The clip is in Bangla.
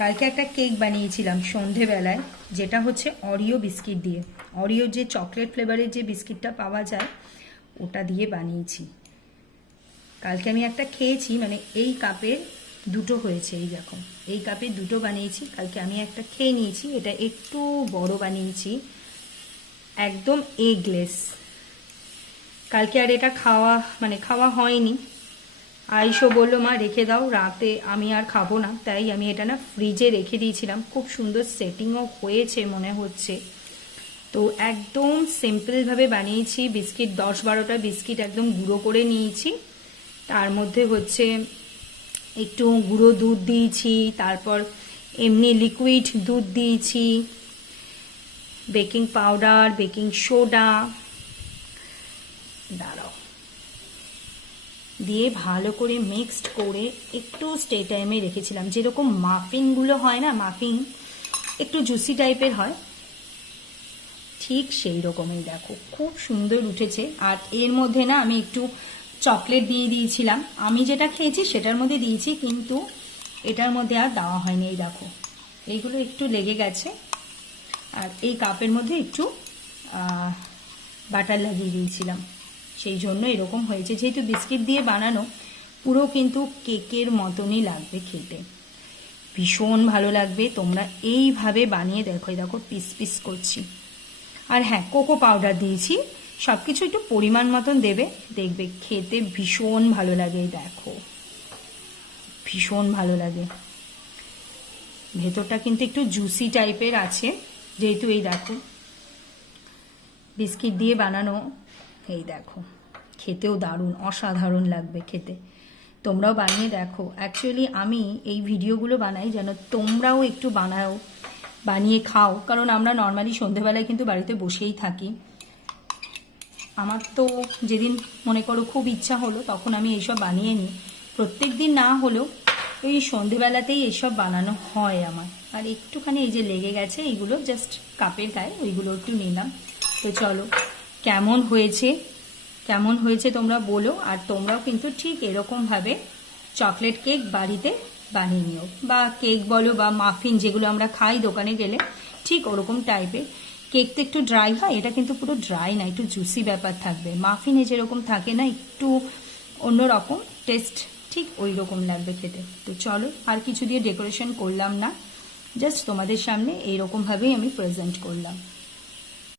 কালকে একটা কেক বানিয়েছিলাম সন্ধেবেলায়, যেটা হচ্ছে অরিও বিস্কিট দিয়ে। অরিও যে চকলেট ফ্লেভারের যে বিস্কিটটা পাওয়া যায় ওটা দিয়ে বানিয়েছি। কালকে আমি একটা খেয়েছি, মানে এই কাপের দুটো হয়েছে, এই দেখো এই কাপের দুটো বানিয়েছি। কালকে আমি একটা খেয়ে নিয়েছি, এটা একটু বড় বানিয়েছি, একদম এগলেস। কালকে আর এটা খাওয়া হয়নি। আইসো বললো মা রেখে দাও, রাতে আমি আর খাবো না, তাই আমি এটা না ফ্রিজে রেখে দিয়েছিলাম। খুব সুন্দর সেটিংও হয়েছে মনে হচ্ছে। তো একদম সিম্পলভাবে বানিয়েছি। বিস্কিট 10-12টা বিস্কিট একদম গুঁড়ো করে নিয়েছি। তার মধ্যে হচ্ছে একটু গুঁড়ো দুধ দিয়েছি, তারপর এমনি লিকুইড দুধ দিয়েছি, বেকিং পাউডার, বেকিং সোডা, দাঁড়াও, দিয়ে ভালো করে মিক্সড করে একটু স্টে টাইমে রেখেছিলাম। যেরকম মাফিনগুলো হয় না, মাফিন একটু জুসি টাইপের হয়, ঠিক সেই রকমই দেখো খুব সুন্দর উঠেছে। আর এর মধ্যে না আমি একটু চকলেট দিয়ে দিয়েছিলাম। আমি যেটা খেয়েছি সেটার মধ্যে দিয়েছি, কিন্তু এটার মধ্যে আর দেওয়া হয়নি। এই দেখো এইগুলো একটু লেগে গেছে। আর এই কাপের মধ্যে একটু বাটার লাগিয়ে দিয়েছিলাম, সেই জন্য এরকম হয়েছে। যেহেতু বিস্কিট দিয়ে বানানো, পুরো কিন্তু কেকের মতনই লাগবে খেতে, ভীষণ ভালো লাগবে। তোমরা এইভাবে বানিয়ে দেখো। দেখো পিস পিস করছি। আর হ্যাঁ, কোকো পাউডার দিয়েছি। সব কিছু একটু পরিমাণ মতন দেবে, দেখবে খেতে ভীষণ ভালো লাগে। দেখো ভীষণ ভালো লাগে। ভেতরটা কিন্তু একটু জুসি টাইপের আছে, যেহেতু এই দেখো বিস্কিট দিয়ে বানানো। এই দেখো খেতেও দারুণ, অসাধারণ লাগবে খেতে। তোমরাও বানিয়ে দেখো। অ্যাকচুয়ালি আমি এই ভিডিওগুলো বানাই যেন তোমরাও একটু বানাও, বানিয়ে খাও। কারণ আমরা নর্মালি সন্ধেবেলায় কিন্তু বাড়িতে বসেই থাকি। আমার তো যেদিন মনে করো খুব ইচ্ছা হলো তখন আমি এইসব বানিয়ে নিই। প্রত্যেক দিন না হলেও এই সন্ধেবেলাতেই এইসব বানানো হয় আমার। আর একটুখানি এই যে লেগে গেছে, এইগুলো জাস্ট কাপের গায়ে, ওইগুলো একটু নিলাম। তো চলো, কেমন হয়েছে তোমরা বলো। আর তোমরাও কিন্তু ঠিক এরকমভাবে চকলেট কেক বাড়িতে বানিয়ে নিও, বা কেক বলো বা মাফিন যেগুলো আমরা খাই দোকানে গেলে, ঠিক ওরকম টাইপের। কেক তো একটু ড্রাই হয়, এটা কিন্তু পুরো ড্রাই না, একটু জুসি ব্যাপার থাকবে। মাফিনে যেরকম থাকে না, একটু অন্যরকম টেস্ট, ঠিক ওই রকম লাগবে খেতে। তো চলো, আর কিছু দিয়ে ডেকোরেশন করলাম না, জাস্ট তোমাদের সামনে এইরকমভাবেই আমি প্রেজেন্ট করলাম।